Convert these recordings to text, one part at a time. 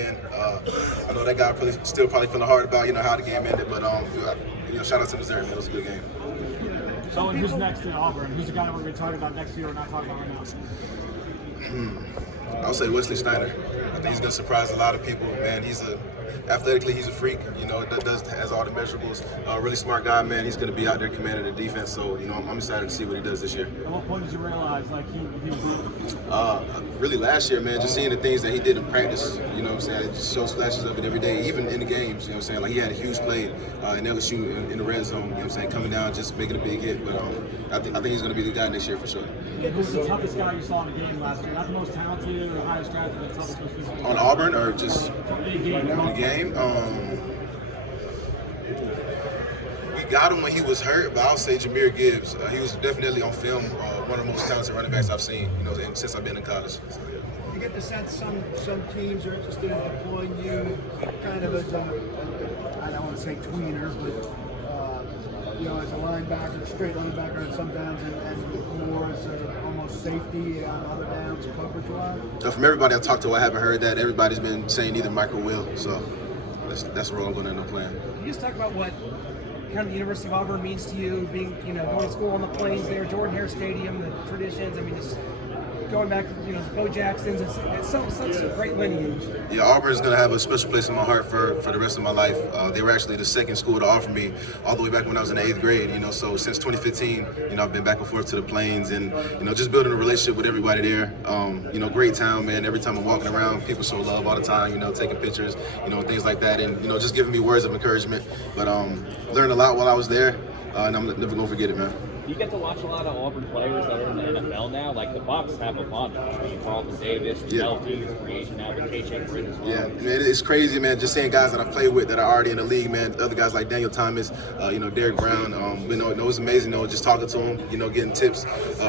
again. I know that guy still feeling hard about how the game ended, but shout out to Missouri, man. It was a good game. So, and who's next in Auburn? Who's the guy that we're going to be talking about next year? We're not talking about right now. I would say Wesley Snyder. I think he's going to surprise a lot of people. Man, athletically, he's a freak. Has all the measurables. Really smart guy, man. He's going to be out there commanding the defense. So, I'm excited to see what he does this year. At what point did you realize, he was really last year, man, just seeing the things that he did in practice, you know what I'm saying? It just shows flashes of it every day, even in the games, you know what I'm saying? Like, he had a huge play in LSU in the red zone, you know what I'm saying? Coming down, just making a big hit. But I think he's going to be the guy next year for sure. This is the toughest guy you saw in the game last year. Not the most talented or the highest drafted, the toughest, most physical. On Auburn or just big game? The game? We got him when he was hurt, but I'll say Jahmyr Gibbs. He was definitely on film one of the most talented running backs I've seen, since I've been in college. So, yeah. You get the sense some teams are interested in deploying you kind of as I don't want to say tweener, but as a linebacker, straight linebacker, and sometimes and more as almost safety on other downs, coverage-wise. From everybody I've talked to, I haven't heard that. Everybody's been saying either Mike or Will, so that's the role I'm going to end up playing. Can you just talk about what kind of the University of Auburn means to you, being going to school on the plains there, Jordan Hare Stadium, the traditions? I mean, just going back to Bo Jackson's, it's such a great lineage. Yeah, Auburn's going to have a special place in my heart for the rest of my life. They were actually the second school to offer me all the way back when I was in the 8th grade. So since 2015, I've been back and forth to the plains and just building a relationship with everybody there. Great town, man. Every time I'm walking around, people show love all the time. Taking pictures, things like that, and just giving me words of encouragement. But learned a lot while I was there, and I'm never going to forget it, man. You get to watch a lot of Auburn players that are in the NFL now. Like the Bucs have a bunch. Carlton Davis, Hughes, free agent application for it as well. Yeah, man, it's crazy, man. Just seeing guys that I've played with that are already in the league, man. Other guys like Daniel Thomas, Derrick Brown. It was amazing, just talking to them, getting tips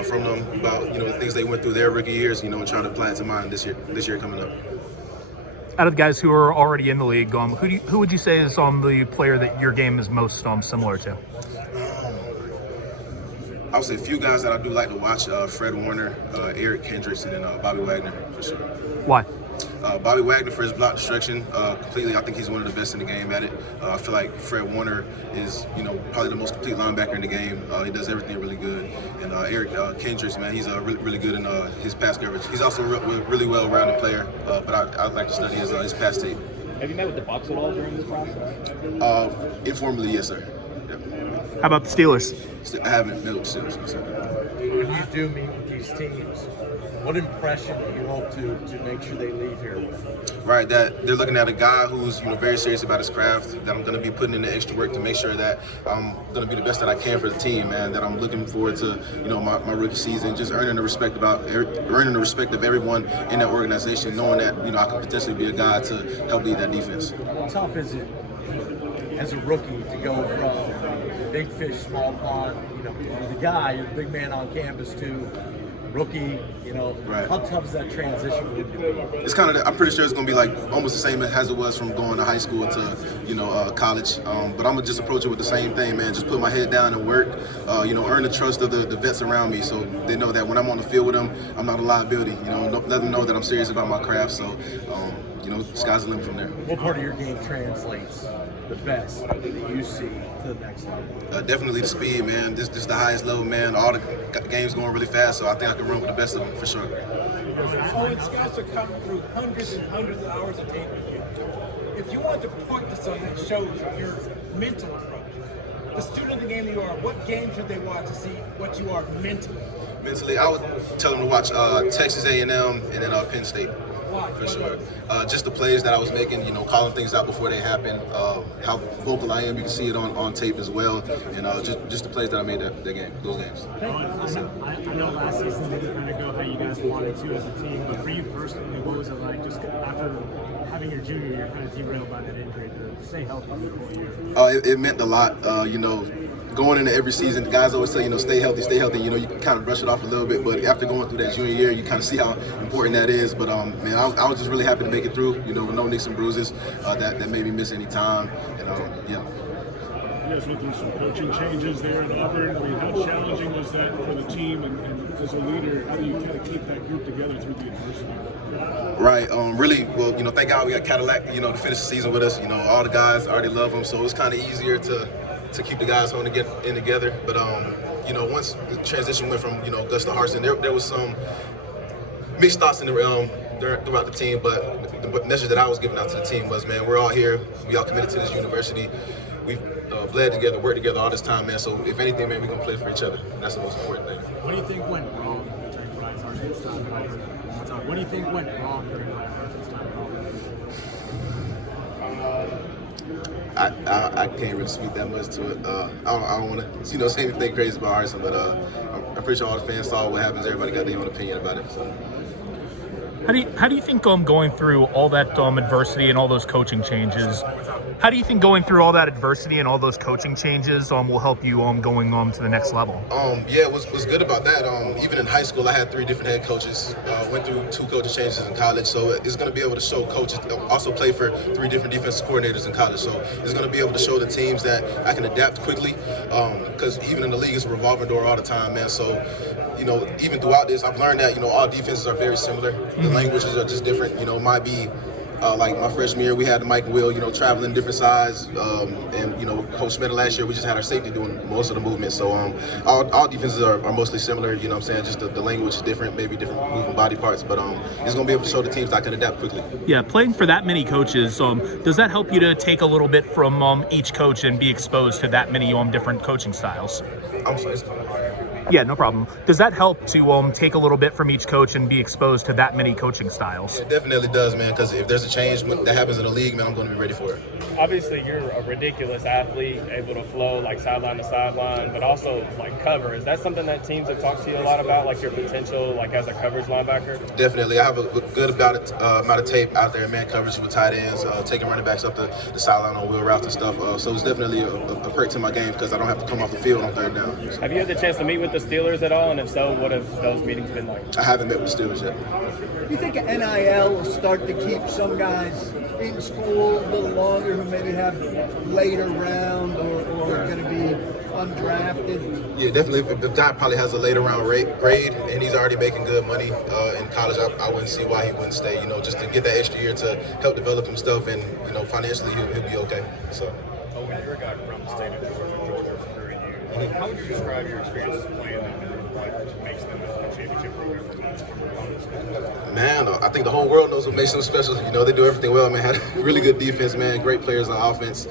from them about the things they went through their rookie years, and trying to apply it to mine this year coming up. Out of the guys who are already in the league, who would you say is the player that your game is most similar to? I would say a few guys that I do like to watch, Fred Warner, Eric Kendricks, and then Bobby Wagner, for sure. Why? Bobby Wagner for his block destruction, completely. I think he's one of the best in the game at it. I feel like Fred Warner is, probably the most complete linebacker in the game. He does everything really good. And Eric Kendricks, man, he's really good in his pass coverage. He's also a really well-rounded player, but I'd like to study his pass tape. Have you met with the Bucs at all during this process? Informally, yes, sir. Yep. How about the Steelers? I haven't met with the Steelers, sir. When you do meet with these teams, what impression do you hope to make sure they leave here with? Right, that they're looking at a guy who's very serious about his craft, that I'm going to be putting in the extra work to make sure that I'm going to be the best that I can for the team, man, that I'm looking forward to, my rookie season, just earning the respect of everyone in that organization, knowing that, I could potentially be a guy to help lead that defense. How tough is it as a rookie to go from big fish, small pond, you're the guy, you're the big man on campus to rookie, Right. How tough is that transition going to be? It's kind of, I'm pretty sure it's going to be like almost the same as it was from going to high school to, college. But I'm going to just approach it with the same thing, man. Just put my head down and work, earn the trust of the vets around me so they know that when I'm on the field with them, I'm not a liability, let them know that I'm serious about my craft. So, sky's the limit from there. What part of your game translates the best that you see to the next level? Definitely the speed, man. This is the highest level, man. All the games going really fast, so I think I can run with the best of them for sure. Owen, scouts are coming through hundreds and hundreds of hours of tape with you. If you want to point to something that shows your mental approach, the student of the game that you are, what game should they watch to see what you are mentally? Mentally, I would tell them to watch Texas A&M and then Penn State. Why? For sure. Just the plays that I was making, calling things out before they happen, how vocal I am, you can see it on tape as well, and just the plays that I made those games. I know last season didn't kind of go how you guys wanted to as a team, but for you personally, what was it like just after having your junior year kind of derailed by that injury to stay healthy for the whole year? It meant a lot, going into every season, the guys always say, stay healthy, you can kind of brush it off a little bit, but after going through that junior year, you kind of see how important that is. But, man, I was just really happy to make it through, with no nicks and bruises that made me miss any time. And, yeah. You guys went through some coaching changes there in Auburn. I mean, how challenging was that for the team? And as a leader, how do you kind of keep that group together through the adversity? Right. Really, well, thank God we got Cadillac, to finish the season with us. All the guys already love him, so it's kind of easier to keep the guys home to get in together. But, once the transition went from, Gus to Harsin, there was some mixed thoughts in the throughout the team, but the message that I was giving out to the team was, man, we're all here. We all committed to this university. We've bled together, worked together all this time, man. So if anything, man, we're going to play for each other. That's the most important thing. What do you think went wrong during Brian's Harson's time at Auburn? What do you think went wrong during Brian's Harson's time at Auburn? I can't really speak that much to it. I don't want to, say anything crazy about Harsin, but I'm pretty sure all the fans saw what happens. Everybody got their own opinion about it. So. How do you think going through all that adversity and all those coaching changes? How do you think going through all that adversity and all those coaching changes will help you going to the next level? Yeah, what's good about that? Even in high school, I had 3 different head coaches. Went through 2 coaching changes in college, so it's going to be able to show coaches. Also play for 3 different defensive coordinators in college, so it's going to be able to show the teams that I can adapt quickly. Because even in the league, it's a revolving door all the time, man. So. Even throughout this, I've learned that, all defenses are very similar. The languages are just different. It might be like my freshman year, we had the Mike and Will, traveling different sides. And, Coach Smith last year, we just had our safety doing most of the movement. So all defenses are mostly similar, what I'm saying? Just the language is different, maybe different moving body parts. But it's going to be able to show the teams that I can adapt quickly. Yeah, playing for that many coaches, does that help you to take a little bit from each coach and be exposed to that many different coaching styles? I'm sorry, it's kind of hard. Yeah, no problem. Does that help to take a little bit from each coach and be exposed to that many coaching styles? It definitely does, man, because if there's a change that happens in the league, man, I'm going to be ready for it. Obviously, you're a ridiculous athlete, able to flow like sideline to sideline, but also like cover. Is that something that teams have talked to you a lot about, like your potential like as a coverage linebacker? Definitely. I have a good amount of tape out there, man, coverage with tight ends, taking running backs up the sideline on wheel routes and stuff. So it's definitely a perk to my game because I don't have to come off the field on 3rd down. Have you had the chance to meet with the Steelers at all? And if so, what have those meetings been like? I haven't met with the Steelers yet. Do you think NIL will start to keep some guys in school a little longer who maybe have later round or are going to be undrafted? Yeah, definitely. If a guy probably has a later round grade and he's already making good money in college, I wouldn't see why he wouldn't stay, just to get that extra year to help develop himself and, financially he'll be okay. So. Owen, you're a guy from the state of Georgia recruiting you. How would you describe your experiences playing them and what makes them a championship program for you? Man, I think the whole world knows what makes them special. They do everything well, man. Had really good defense, man. Great players on offense.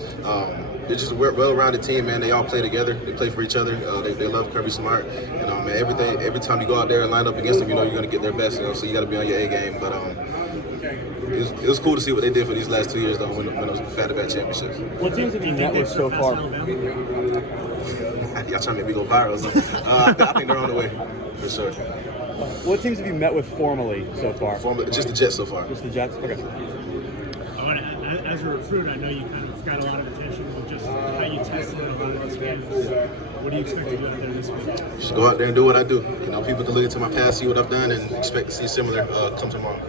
They're just a well-rounded team, man. They all play together. They play for each other. They love Kirby Smart. And, man, every time you go out there and line up against them, you're going to get their best. So you got to be on your A game. But it was cool to see what they did for these last 2 years, though, when those back-to-back championships. What teams have you met with so far? Y'all trying to make me go viral or something. I think they're on the way, for sure. What teams have you met with formally so far? Just the Jets so far. Just the Jets? Okay. As a recruit, I know you kind of got a lot of attention with just how you tested a lot of these games. What do you expect to do out there this week? Just go out there and do what I do. People can look into my past, see what I've done, and expect to see similar come tomorrow.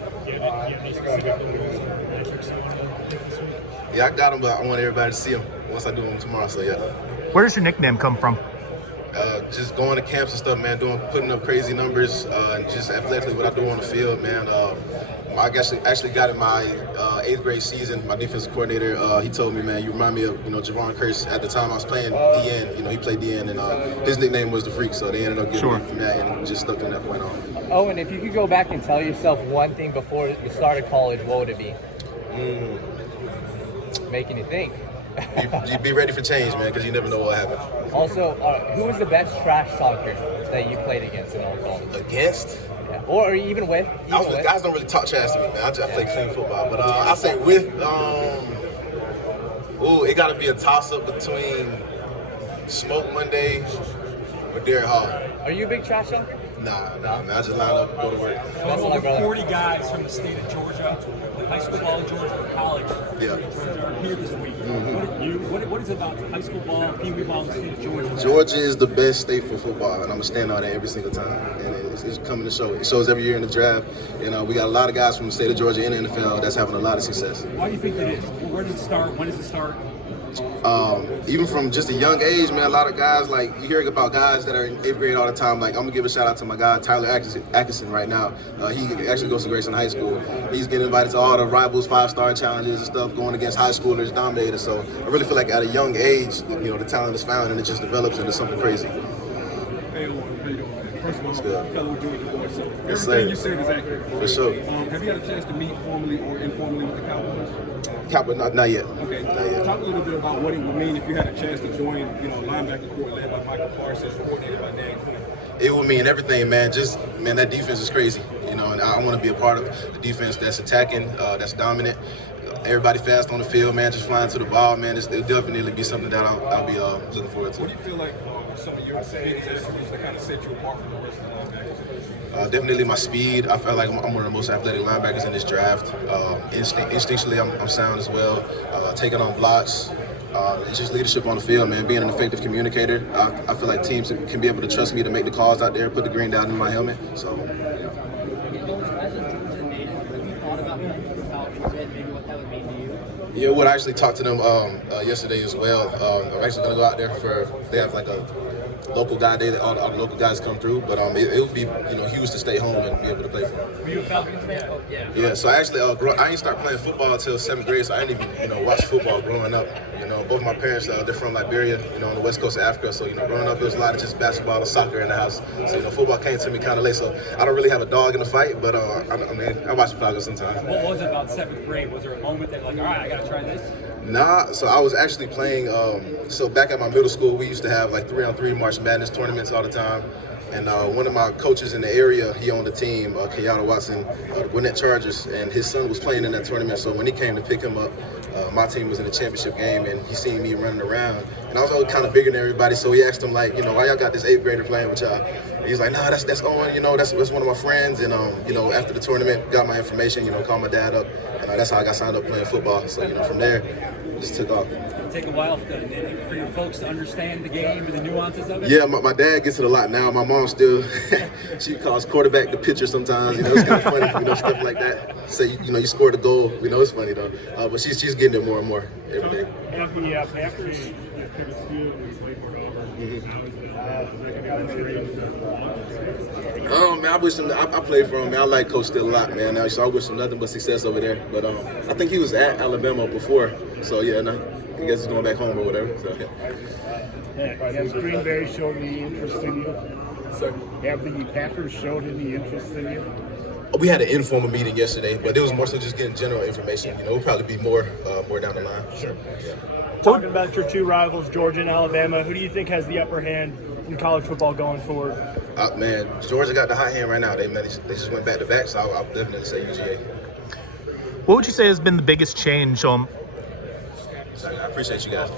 Yeah, I got them, but I want everybody to see them once I do them tomorrow. So yeah. Where does your nickname come from? Just going to camps and stuff, man. Putting up crazy numbers, and just athletically what I do on the field, man. I actually got in my 8th grade season. My defensive coordinator, he told me, man, you remind me of Javon Curse. At the time I was playing DN. He played DN, and his nickname was the Freak. So they ended up giving me from that, and just stuck from that point on. Owen, if you could go back and tell yourself one thing before you started college, what would it be? Making you think. You be ready for change, man, because you never know what happens. Also, who was the best trash talker that you played against in all college? Against? Yeah. Or even with? Guys don't really talk trash to me, man. I play clean football. But I say with, it got to be a toss-up between Smoke Monday or Derek Hall. Are you a big trash talker? Nah, man. I just line up, go to work. Over 40 guys from the state of Georgia high school ball in Georgia and college. Yeah. Georgia are here this week. What is it about high school ball, Pee Wee ball in the state of Georgia? Georgia is the best state for football, and I'm gonna stand on that every single time. And it's coming to show. It shows every year in the draft. And we got a lot of guys from the state of Georgia in the NFL that's having a lot of success. Why do you think that is? Where does it start? When does it start? Even from just a young age, man, a lot of guys, like, you hear about guys that are in 8th grade all the time. Like, I'm gonna give a shout out to my guy Tyler Atkinson right now. He actually goes to Grayson High School. He's getting invited to all the Rivals 5-star challenges and stuff, going against high schoolers, dominators. So I really feel like at a young age, the talent is found and it just develops into something crazy. Hey, how you doing? First of all, fellow Georgia boys, so Yes, everything sir. you said is accurate. For sure. Have you had a chance to meet formally or informally with the Cowboys? Cowboys, not yet. Okay. Not yet. Talk a little bit about what it would mean if you had a chance to join, linebacker court led by Michael Parsons, coordinated by Dan Quinn. It would mean everything, man. That defense is crazy, and I want to be a part of the defense that's attacking, that's dominant. Everybody fast on the field, man, just flying to the ball, man. It'll definitely be something that I'll be looking forward to. What do you feel like some of your biggest attributes that kind of set you apart from the rest of the linebackers? Definitely my speed. I feel like I'm one of the most athletic linebackers in this draft. Instinctually, I'm sound as well. Taking on blocks. It's just leadership on the field, man. Being an effective communicator. I feel like teams can be able to trust me to make the calls out there, put the green down in my helmet. So, yeah. Yeah, I actually talked to them yesterday as well. I'm actually gonna go out there they have like a local guy day that all the local guys come through, but it would be huge to stay home and be able to play for them. Were you a Falcons fan? Oh, yeah. Yeah, so I actually I didn't start playing football until 7th grade, so I didn't even watch football growing up. Both my parents they're from Liberia, on the west coast of Africa, so growing up there was a lot of just basketball and soccer in the house. So football came to me kind of late, so I don't really have a dog in the fight, but I watch the Falcons sometimes. What was it about 7th grade? Was there a moment that all right, I gotta try this? Nah, so I was actually playing, so back at my middle school, we used to have like 3-on-3 March Madness tournaments all the time. And one of my coaches in the area, he owned a team, Kenyatta Watson, the Gwinnett Chargers, and his son was playing in that tournament. So when he came to pick him up, my team was in the championship game, and he seen me running around. And I was always kind of bigger than everybody, so he asked him, like, why y'all got this 8th grader playing with y'all? And he's like, nah, that's Owen, that's one of my friends. And, after the tournament, got my information, called my dad up, and that's how I got signed up playing football. So, from there, it just took off. It'll take a while for your folks to understand the game and the nuances of it? Yeah, my dad gets it a lot now. My mom still, she calls quarterback the pitcher sometimes. It's kind of funny, stuff like that. Say, you scored a goal. It's funny, though. But she's getting it more and more every day. Have the Packers pivot field and played for Auburn? Man, I wish him. I played for him. Man, I like Coach still a lot, man. So I wish him nothing but success over there. But I think he was at Alabama before. So yeah, I guess he's going back home or whatever. So, yeah. Has Green Bay showed any interest in you? Sir? Have the Packers showed any interest in you? We had an informal meeting yesterday, but it was more so just getting general information. We'll probably be more down the line. Sure. Yeah. Talking about your two rivals, Georgia and Alabama, who do you think has the upper hand in college football going forward? Man, Georgia got the hot hand right now. They just went back to back, so I'll definitely say UGA. What would you say has been the biggest change? I appreciate you guys.